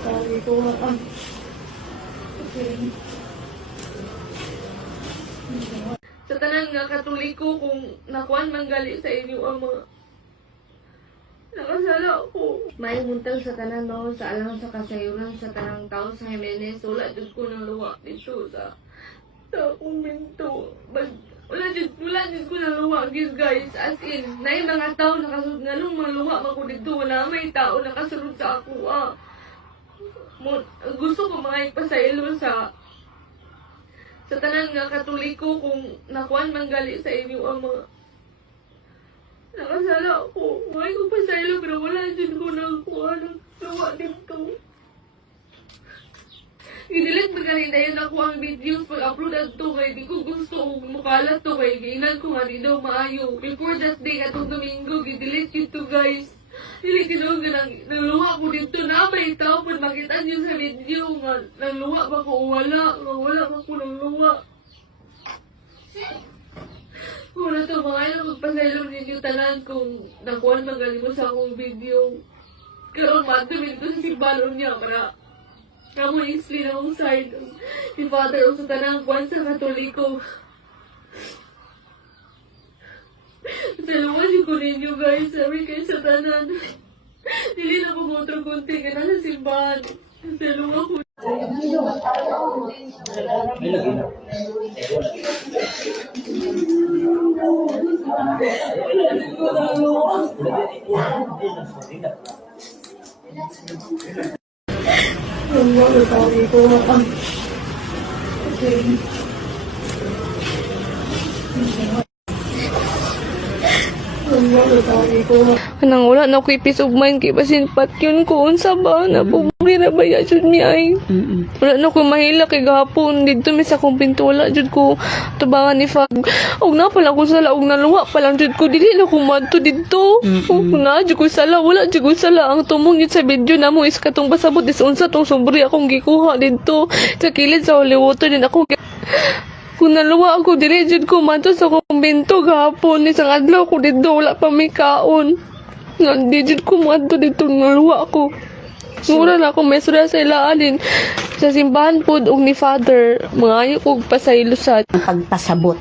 sabi ko sa tanan nga Katoliko kung nakuan manggali sa inyo ang mga nakasala ko. May muntag sa tanan no, sa alang sa kasayuran sa tanang tao sa Jimenez. Wala dyan ko ng luwa dito sa kumbento. Wala dyan ko ng luwa, guys. As in, na yung mga tao nakasunod nga nung mga luwa ako dito. Wala may tao nakasunod sa ako. Gusto ko mga ipasaylo sa tanan nga Katoliko kung nakuan manggali sa inyo ang mga nakasala ko. May ko pasaylo pero wala dyan ko ng kuha ng luwa dito. Inilit ba kanina yun ako ang videos pag-upload at to kay di ko gusto mukalat to kay ginan ko nga di daw maayo. Before that day atong Domingo, gidelete yun to guys. Hindi tinawag nga naluwa ko dito na may tao pag makita nyo sa video nga naluwa ba ko o wala ba ko ng luwa. Kung na to mga ilang magpasaylo ninyo tanan kung nakuhan magaling mo sa akong video. Karoon matumin ko sa simbalon niya para kamo isli na akong side ni Father o sa tanang kwan sa Katoliko. Dalawa ko ninyo guys, sabi kayo sa tanan. Dili na ko motor kunti ka na sa simbahan. Dalawa ko. Anang wala na ko'y peace of mind kay basin pat yun ko unsa ba na pobre na ba ya jud mi ay wala na ko mahila kay gahapon didto mi sa kong pinto wala jud ko tubangan ni Fag og na pala ko sala og naluwa pa lang jud ko dili na ko madto didto og na jud ko sala wala jud ko sala ang tumong yun sa video namo is katong pasabot is unsa tong sobre akong gikuha didto sa kilid sa holy water din ako kung naluwa ako, dire-jud ko manto sa kumbento gahapon. Isang adlaw ko dito, wala pa may kaon. Di-jud ko manto dito, naluwa ako. Mura na ako, may sura sa ilaalin. Sa simbahan po, og ni Father, mga ayok og pasaylo sa pagpasabot.